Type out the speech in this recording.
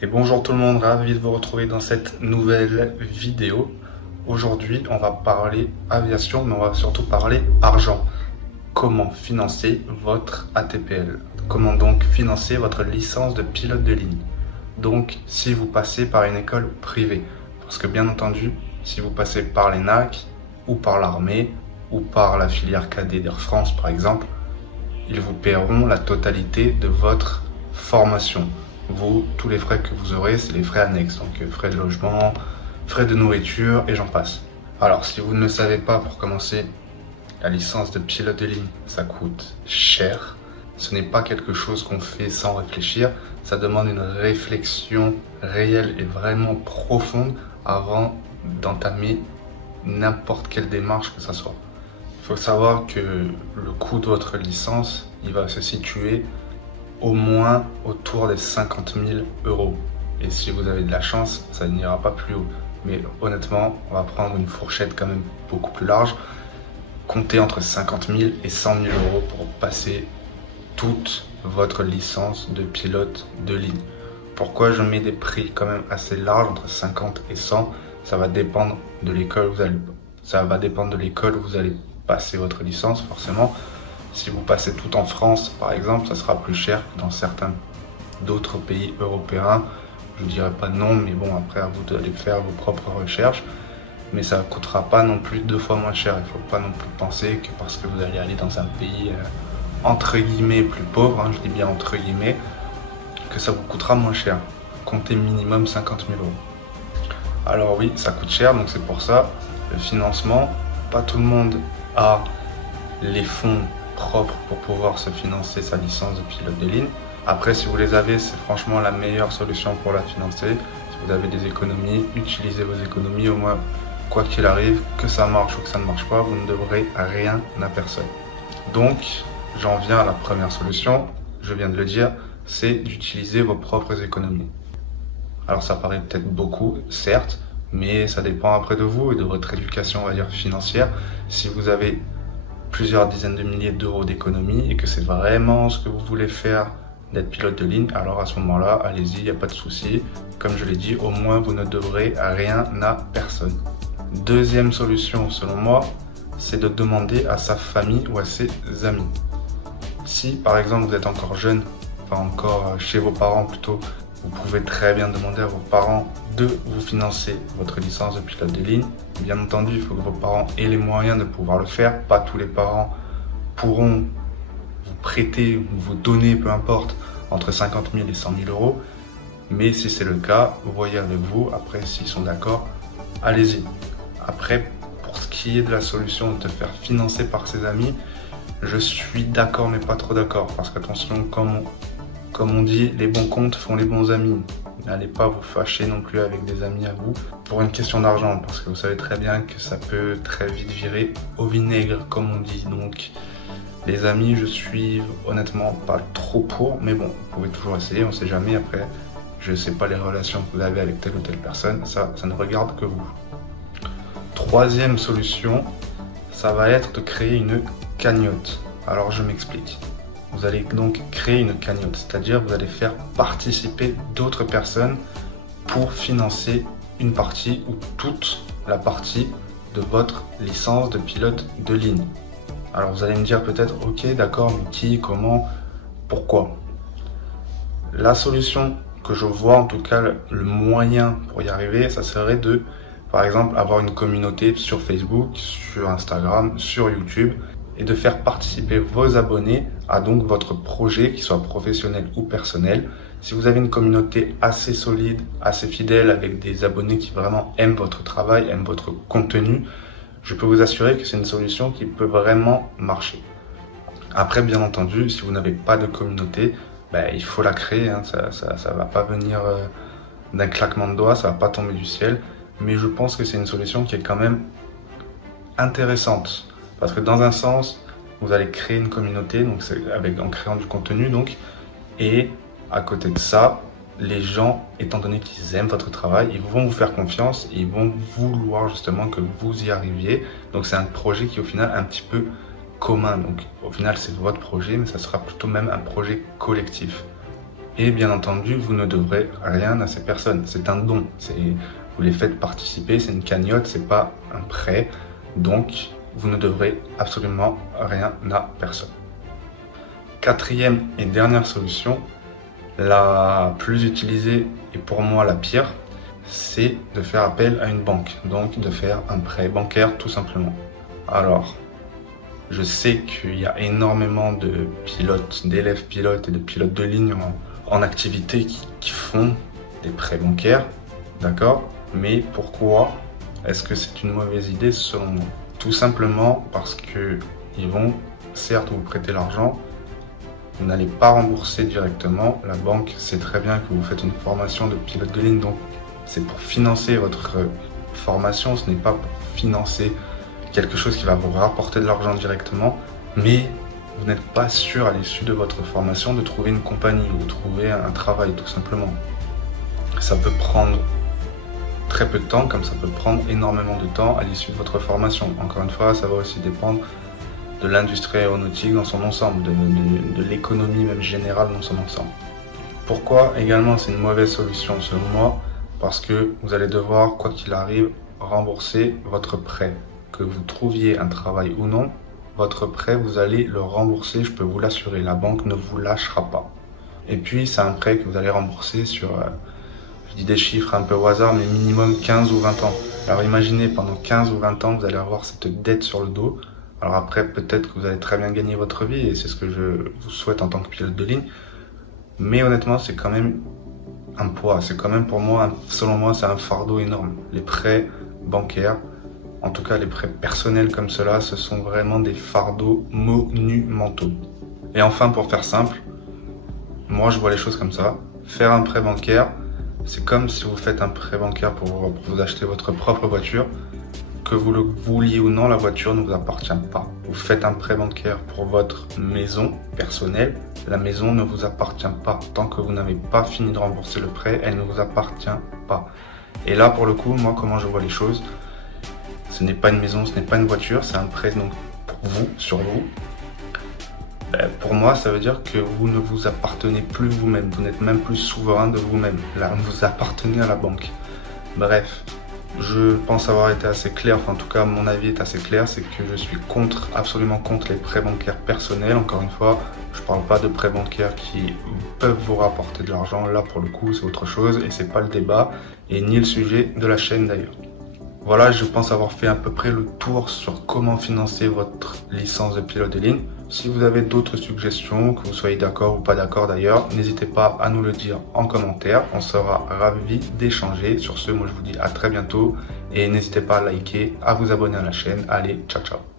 Et bonjour tout le monde, ravi de vous retrouver dans cette nouvelle vidéo. Aujourd'hui, on va parler aviation, mais on va surtout parler argent. Comment financer votre ATPL? Comment donc financer votre licence de pilote de ligne? Donc, si vous passez par une école privée, parce que bien entendu, si vous passez par l'ENAC ou par l'armée ou par la filière cadet d'Air France par exemple, ils vous paieront la totalité de votre formation. Vous, tous les frais que vous aurez, c'est les frais annexes, donc frais de logement, frais de nourriture et j'en passe. Alors, si vous ne le savez pas, pour commencer, la licence de pilote de ligne, ça coûte cher. Ce n'est pas quelque chose qu'on fait sans réfléchir. Ça demande une réflexion réelle et vraiment profonde avant d'entamer n'importe quelle démarche que ça soit. Il faut savoir que le coût de votre licence, il va se situer au moins autour des 50 000 €. Et si vous avez de la chance, ça n'ira pas plus haut. Mais honnêtement, on va prendre une fourchette quand même beaucoup plus large. Comptez entre 50 000 et 100 000 € pour passer toute votre licence de pilote de ligne. Pourquoi je mets des prix quand même assez larges, entre 50 et 100? Ça va dépendre de l'école où vous allez passer votre licence, forcément. Si vous passez tout en France, par exemple, ça sera plus cher que dans certains d'autres pays européens. Je ne dirais pas non, mais bon, après, à vous d'aller faire vos propres recherches. Mais ça ne coûtera pas non plus 2 fois moins cher. Il ne faut pas non plus penser que parce que vous allez aller dans un pays entre guillemets plus pauvre, je dis bien entre guillemets, que ça vous coûtera moins cher. Comptez minimum 50 000 €. Alors oui, ça coûte cher, donc c'est pour ça, le financement, pas tout le monde a les fonds propres pour pouvoir se financer sa licence de pilote de ligne. Après, si vous les avez, c'est franchement la meilleure solution pour la financer. Si vous avez des économies, utilisez vos économies, au moins, quoi qu'il arrive, que ça marche ou que ça ne marche pas, vous ne devrez rien à personne. Donc, j'en viens à la première solution, je viens de le dire, c'est d'utiliser vos propres économies. Alors ça paraît peut-être beaucoup, certes, mais ça dépend après de vous et de votre éducation, on va dire, financière. Si vous avez plusieurs dizaines de milliers d'euros d'économies et que c'est vraiment ce que vous voulez faire d'être pilote de ligne, alors à ce moment-là, allez-y, il n'y a pas de souci. Comme je l'ai dit, au moins vous ne devrez rien à personne. Deuxième solution, selon moi, c'est de demander à sa famille ou à ses amis. Si par exemple vous êtes encore jeune, enfin encore chez vos parents plutôt, vous pouvez très bien demander à vos parents de vous financer votre licence de pilote de ligne. Bien entendu, il faut que vos parents aient les moyens de pouvoir le faire. Pas tous les parents pourront vous prêter ou vous donner, peu importe, entre 50 000 et 100 000 €. Mais si c'est le cas, voyez avec vous. Après, s'ils sont d'accord, allez-y. Après, pour ce qui est de la solution de te faire financer par ses amis, je suis d'accord mais pas trop d'accord. Parce qu'attention, comme on dit, les bons comptes font les bons amis. N'allez pas vous fâcher non plus avec des amis à vous pour une question d'argent, parce que vous savez très bien que ça peut très vite virer au vinaigre, comme on dit. Donc, les amis, je suis honnêtement pas trop pour, mais bon, vous pouvez toujours essayer, on sait jamais. Après, je sais pas les relations que vous avez avec telle ou telle personne, ça ne regarde que vous. Troisième solution, ça va être de créer une cagnotte. Alors, je m'explique. Vous allez donc créer une cagnotte, c'est-à-dire vous allez faire participer d'autres personnes pour financer une partie ou toute la partie de votre licence de pilote de ligne. Alors vous allez me dire peut-être, ok, d'accord, mais qui, comment, pourquoi? La solution que je vois, en tout cas le moyen pour y arriver, ça serait de, par exemple, avoir une communauté sur Facebook, sur Instagram, sur YouTube, et de faire participer vos abonnés à donc votre projet, qu'il soit professionnel ou personnel. Si vous avez une communauté assez solide, assez fidèle, avec des abonnés qui vraiment aiment votre travail, aiment votre contenu, je peux vous assurer que c'est une solution qui peut vraiment marcher. Après, bien entendu, si vous n'avez pas de communauté, il faut la créer, ça va pas venir d'un claquement de doigts, ça va pas tomber du ciel, mais je pense que c'est une solution qui est quand même intéressante. Parce que dans un sens, vous allez créer une communauté, donc en créant du contenu, donc, et à côté de ça, les gens, étant donné qu'ils aiment votre travail, ils vont vous faire confiance et ils vont vouloir justement que vous y arriviez. Donc c'est un projet qui est au final un petit peu commun. Donc au final c'est votre projet, mais ça sera plutôt même un projet collectif. Et bien entendu, vous ne devrez rien à ces personnes. C'est un don. Vous les faites participer, c'est une cagnotte, c'est pas un prêt. Donc, vous ne devrez absolument rien à personne. Quatrième et dernière solution, la plus utilisée et pour moi la pire, c'est de faire appel à une banque. Donc, de faire un prêt bancaire tout simplement. Alors, je sais qu'il y a énormément de pilotes, d'élèves pilotes et de pilotes de ligne en activité qui font des prêts bancaires, d'accord? Mais pourquoi est-ce que c'est une mauvaise idée selon moi? Tout simplement parce que ils vont certes vous prêter l'argent, vous n'allez pas rembourser directement. La banque sait très bien que vous faites une formation de pilote de ligne, donc c'est pour financer votre formation, ce n'est pas pour financer quelque chose qui va vous rapporter de l'argent directement, mais vous n'êtes pas sûr à l'issue de votre formation de trouver une compagnie ou de trouver un travail tout simplement. Ça peut prendre très peu de temps, comme ça peut prendre énormément de temps à l'issue de votre formation. Encore une fois, ça va aussi dépendre de l'industrie aéronautique dans son ensemble, de l'économie même générale dans son ensemble. Pourquoi également c'est une mauvaise solution selon moi? Parce que vous allez devoir, quoi qu'il arrive, rembourser votre prêt. Que vous trouviez un travail ou non, votre prêt, vous allez le rembourser, je peux vous l'assurer. La banque ne vous lâchera pas. Et puis, c'est un prêt que vous allez rembourser sur, je dis des chiffres un peu au hasard, mais minimum 15 ou 20 ans. Alors imaginez, pendant 15 ou 20 ans, vous allez avoir cette dette sur le dos. Alors après, peut-être que vous allez très bien gagner votre vie, et c'est ce que je vous souhaite en tant que pilote de ligne. Mais honnêtement, c'est quand même un poids. C'est quand même pour moi, selon moi, c'est un fardeau énorme. Les prêts bancaires, en tout cas les prêts personnels comme cela, ce sont vraiment des fardeaux monumentaux. Et enfin, pour faire simple, moi je vois les choses comme ça. Faire un prêt bancaire, c'est comme si vous faites un prêt bancaire pour vous acheter votre propre voiture. Que vous le vouliez ou non, la voiture ne vous appartient pas. Vous faites un prêt bancaire pour votre maison personnelle, la maison ne vous appartient pas. Tant que vous n'avez pas fini de rembourser le prêt, elle ne vous appartient pas. Et là, pour le coup, moi, comment je vois les choses, ce n'est pas une maison, ce n'est pas une voiture, c'est un prêt donc pour vous, sur vous. Pour moi, ça veut dire que vous ne vous appartenez plus vous-même, vous n'êtes même plus souverain de vous-même. Là, vous appartenez à la banque. Bref, je pense avoir été assez clair, enfin en tout cas mon avis est assez clair, c'est que je suis absolument contre les prêts bancaires personnels. Encore une fois, je ne parle pas de prêts bancaires qui peuvent vous rapporter de l'argent, là pour le coup c'est autre chose et c'est pas le débat et ni le sujet de la chaîne d'ailleurs. Voilà, je pense avoir fait à peu près le tour sur comment financer votre licence de pilote de ligne. Si vous avez d'autres suggestions, que vous soyez d'accord ou pas d'accord d'ailleurs, n'hésitez pas à nous le dire en commentaire. On sera ravis d'échanger. Sur ce, moi je vous dis à très bientôt et n'hésitez pas à liker, à vous abonner à la chaîne. Allez, ciao ciao.